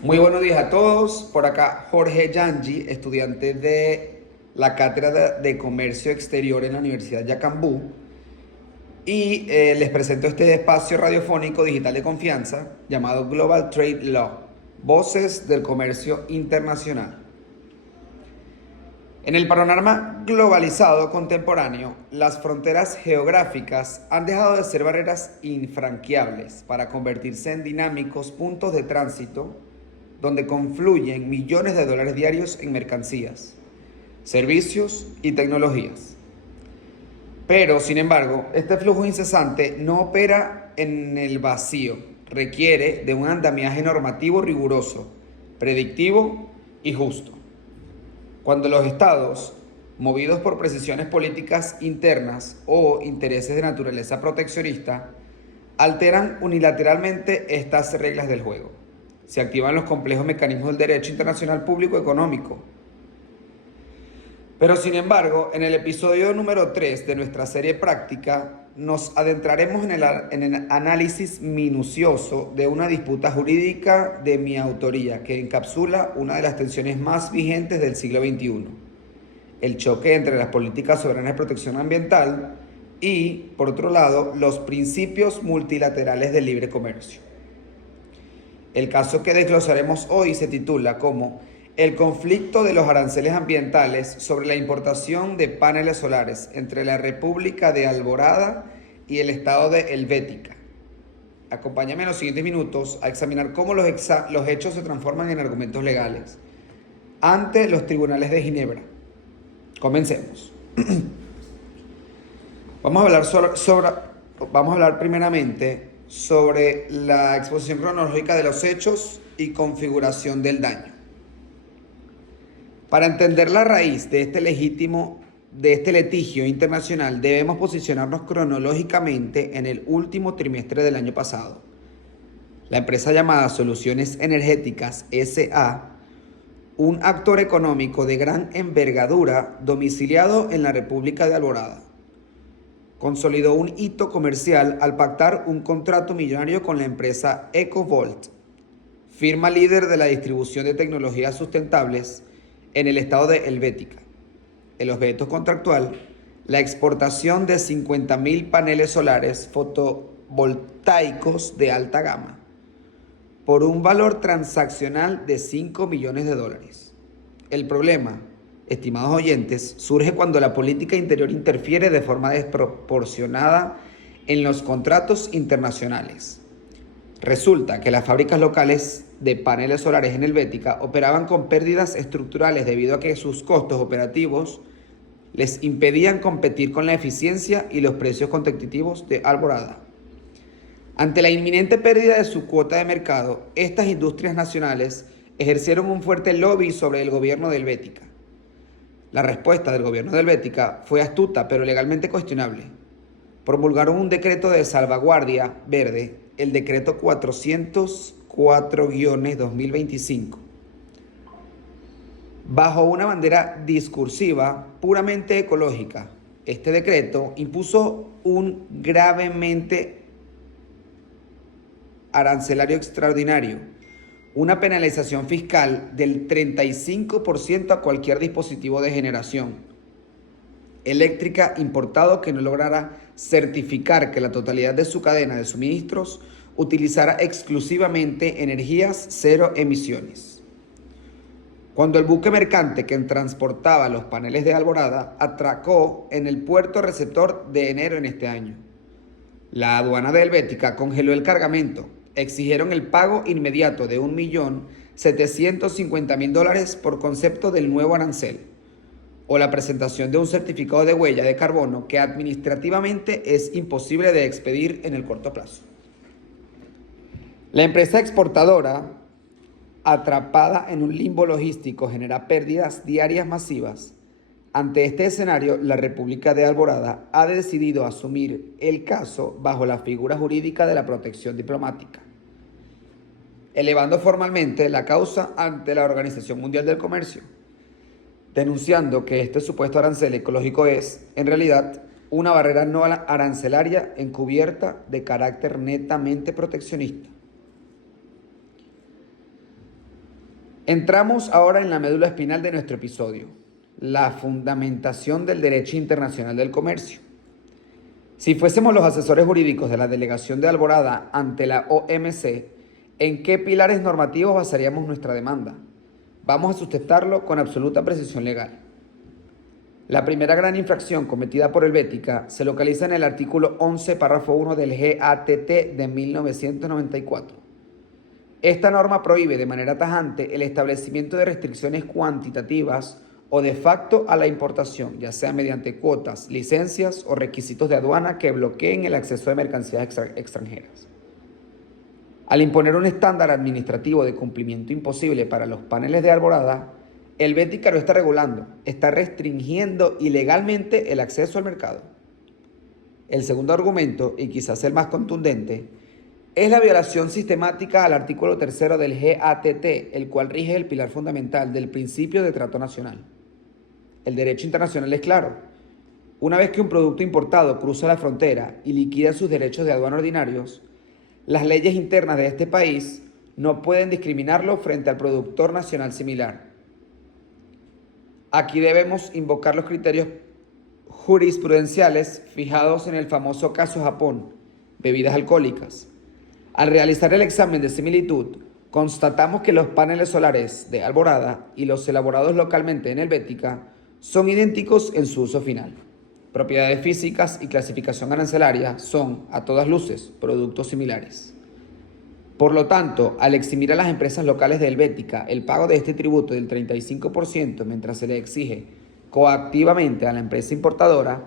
Muy buenos días a todos. Por acá Jorge Yangi, estudiante de la Cátedra de Comercio Exterior en la Universidad Yacambú. Y les presento este espacio radiofónico digital de confianza llamado Global Trade Law, Voces del Comercio Internacional. En el panorama globalizado contemporáneo, las fronteras geográficas han dejado de ser barreras infranqueables para convertirse en dinámicos puntos de tránsito donde confluyen millones de dólares diarios en mercancías, servicios y tecnologías. Pero, sin embargo, este flujo incesante no opera en el vacío, requiere de un andamiaje normativo riguroso, predictivo y justo. Cuando los estados, movidos por precisiones políticas internas o intereses de naturaleza proteccionista, alteran unilateralmente estas reglas del juego, se activan los complejos mecanismos del derecho internacional público económico. Pero sin embargo, en el episodio número 3 de nuestra serie práctica, nos adentraremos en el análisis minucioso de una disputa jurídica de mi autoría que encapsula una de las tensiones más vigentes del siglo XXI, el choque entre las políticas soberanas de protección ambiental y, por otro lado, los principios multilaterales del libre comercio. El caso que desglosaremos hoy se titula como el conflicto de los aranceles ambientales sobre la importación de paneles solares entre la República de Alborada y el Estado de Helvética. Acompáñame en los siguientes minutos a examinar cómo los hechos se transforman en argumentos legales ante los tribunales de Ginebra. Comencemos. Vamos a hablar primeramente sobre la exposición cronológica de los hechos y configuración del daño. Para entender la raíz de este litigio internacional, debemos posicionarnos cronológicamente en el último trimestre del año pasado. La empresa llamada Soluciones Energéticas S.A., un actor económico de gran envergadura domiciliado en la República de Alborada, consolidó un hito comercial al pactar un contrato millonario con la empresa Ecovolt, firma líder de la distribución de tecnologías sustentables en el estado de Helvética. El objeto contractual, la exportación de 50,000 paneles solares fotovoltaicos de alta gama, por un valor transaccional de $5 millones. El problema, estimados oyentes, surge cuando la política interior interfiere de forma desproporcionada en los contratos internacionales. Resulta que las fábricas locales de paneles solares en Helvética operaban con pérdidas estructurales debido a que sus costos operativos les impedían competir con la eficiencia y los precios competitivos de Alborada. Ante la inminente pérdida de su cuota de mercado, estas industrias nacionales ejercieron un fuerte lobby sobre el gobierno de Helvética. La respuesta del gobierno de Helvética fue astuta pero legalmente cuestionable. Promulgaron un decreto de salvaguardia verde, el decreto 404-2025. Bajo una bandera discursiva puramente ecológica, este decreto impuso un gravemente arancelario extraordinario, una penalización fiscal del 35% a cualquier dispositivo de generación eléctrica importado que no lograra certificar que la totalidad de su cadena de suministros utilizara exclusivamente energías cero emisiones. Cuando el buque mercante que transportaba los paneles de Alborada atracó en el puerto receptor de enero en este año, la aduana de Helvética congeló el cargamento. Exigieron el pago inmediato de $1.750.000 por concepto del nuevo arancel, o la presentación de un certificado de huella de carbono que administrativamente es imposible de expedir en el corto plazo. La empresa exportadora, atrapada en un limbo logístico, genera pérdidas diarias masivas. Ante este escenario, la República de Alborada ha decidido asumir el caso bajo la figura jurídica de la protección diplomática, elevando formalmente la causa ante la Organización Mundial del Comercio, denunciando que este supuesto arancel ecológico es, en realidad, una barrera no arancelaria encubierta de carácter netamente proteccionista. Entramos ahora en la médula espinal de nuestro episodio, la fundamentación del derecho internacional del comercio. Si fuésemos los asesores jurídicos de la delegación de Alborada ante la OMC, ¿en qué pilares normativos basaríamos nuestra demanda? Vamos a sustentarlo con absoluta precisión legal. La primera gran infracción cometida por Helvética se localiza en el artículo 11, párrafo 1 del GATT de 1994. Esta norma prohíbe de manera tajante el establecimiento de restricciones cuantitativas o de facto a la importación, ya sea mediante cuotas, licencias o requisitos de aduana que bloqueen el acceso de mercancías extranjeras. Al imponer un estándar administrativo de cumplimiento imposible para los paneles de Alborada, Helvética lo está regulando, está restringiendo ilegalmente el acceso al mercado. El segundo argumento, y quizás el más contundente, es la violación sistemática al artículo 3 del GATT, el cual rige el pilar fundamental del principio de trato nacional. El derecho internacional es claro. Una vez que un producto importado cruza la frontera y liquida sus derechos de aduana ordinarios, las leyes internas de este país no pueden discriminarlo frente al productor nacional similar. Aquí debemos invocar los criterios jurisprudenciales fijados en el famoso caso Japón, bebidas alcohólicas. Al realizar el examen de similitud, constatamos que los paneles solares de Alborada y los elaborados localmente en Helvética son idénticos en su uso final. Propiedades físicas y clasificación arancelaria son, a todas luces, productos similares. Por lo tanto, al eximir a las empresas locales de Helvética el pago de este tributo del 35% mientras se le exige coactivamente a la empresa importadora,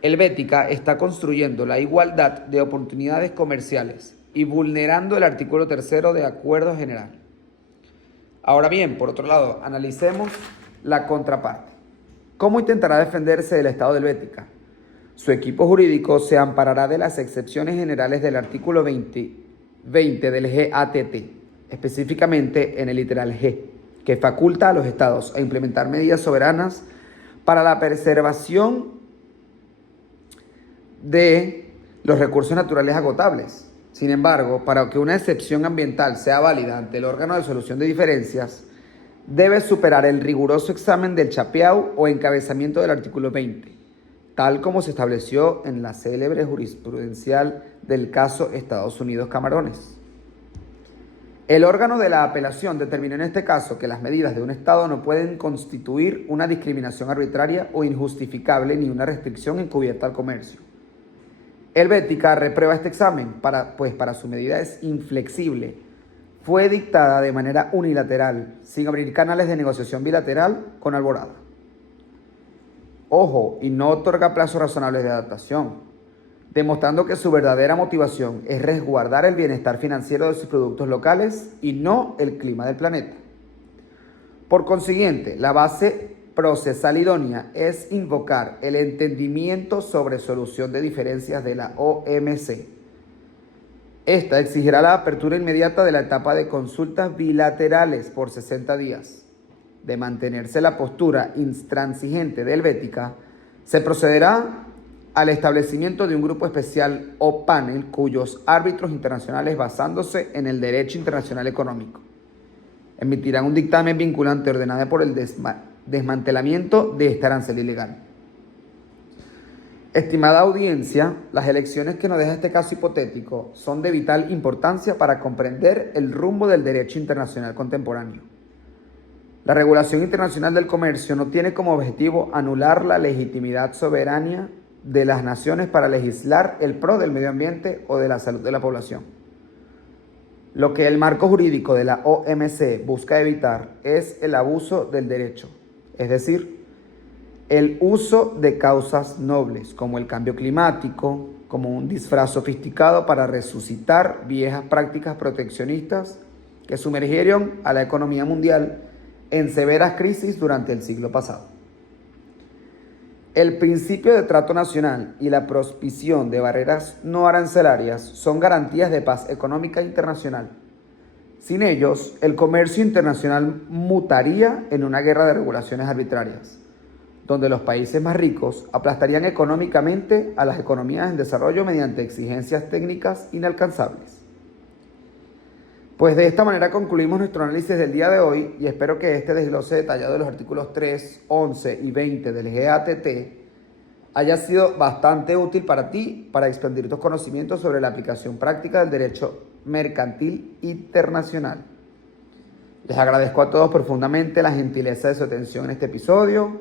Helvética está construyendo la igualdad de oportunidades comerciales y vulnerando el artículo 3 de Acuerdo General. Ahora bien, por otro lado, analicemos la contraparte. ¿Cómo intentará defenderse del Estado de Helvética? Su equipo jurídico se amparará de las excepciones generales del artículo 20 del GATT, específicamente en el literal G, que faculta a los estados a implementar medidas soberanas para la preservación de los recursos naturales agotables. Sin embargo, para que una excepción ambiental sea válida ante el órgano de solución de diferencias, debe superar el riguroso examen del chapeau o encabezamiento del artículo 20, tal como se estableció en la célebre jurisprudencial del caso Estados Unidos-Camarones. El órgano de la apelación determinó en este caso que las medidas de un Estado no pueden constituir una discriminación arbitraria o injustificable ni una restricción encubierta al comercio. Helvética reprueba este examen, pues para su medida es inflexible. Fue dictada de manera unilateral, sin abrir canales de negociación bilateral con Alborada. Ojo, y no otorga plazos razonables de adaptación, demostrando que su verdadera motivación es resguardar el bienestar financiero de sus productos locales y no el clima del planeta. Por consiguiente, la base procesal idónea es invocar el entendimiento sobre solución de diferencias de la OMC. Esta exigirá la apertura inmediata de la etapa de consultas bilaterales por 60 días. De mantenerse la postura intransigente de Helvética, se procederá al establecimiento de un grupo especial o panel cuyos árbitros internacionales, basándose en el derecho internacional económico, emitirán un dictamen vinculante ordenado por el desmantelamiento de este arancel ilegal. Estimada audiencia, las elecciones que nos deja este caso hipotético son de vital importancia para comprender el rumbo del derecho internacional contemporáneo. La regulación internacional del comercio no tiene como objetivo anular la legitimidad soberana de las naciones para legislar el pro del medio ambiente o de la salud de la población. Lo que el marco jurídico de la OMC busca evitar es el abuso del derecho, es decir, el uso de causas nobles como el cambio climático, como un disfraz sofisticado para resucitar viejas prácticas proteccionistas que sumergieron a la economía mundial en severas crisis durante el siglo pasado. El principio de trato nacional y la prohibición de barreras no arancelarias son garantías de paz económica internacional. Sin ellos, el comercio internacional mutaría en una guerra de regulaciones arbitrarias, donde los países más ricos aplastarían económicamente a las economías en desarrollo mediante exigencias técnicas inalcanzables. Pues de esta manera concluimos nuestro análisis del día de hoy y espero que este desglose detallado de los artículos 3, 11 y 20 del GATT haya sido bastante útil para ti para expandir tus conocimientos sobre la aplicación práctica del derecho mercantil internacional. Les agradezco a todos profundamente la gentileza de su atención en este episodio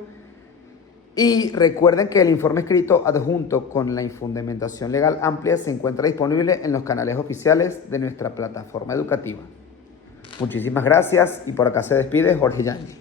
y recuerden que el informe escrito adjunto con la fundamentación legal amplia se encuentra disponible en los canales oficiales de nuestra plataforma educativa. Muchísimas gracias y por acá se despide Jorge Yáñez.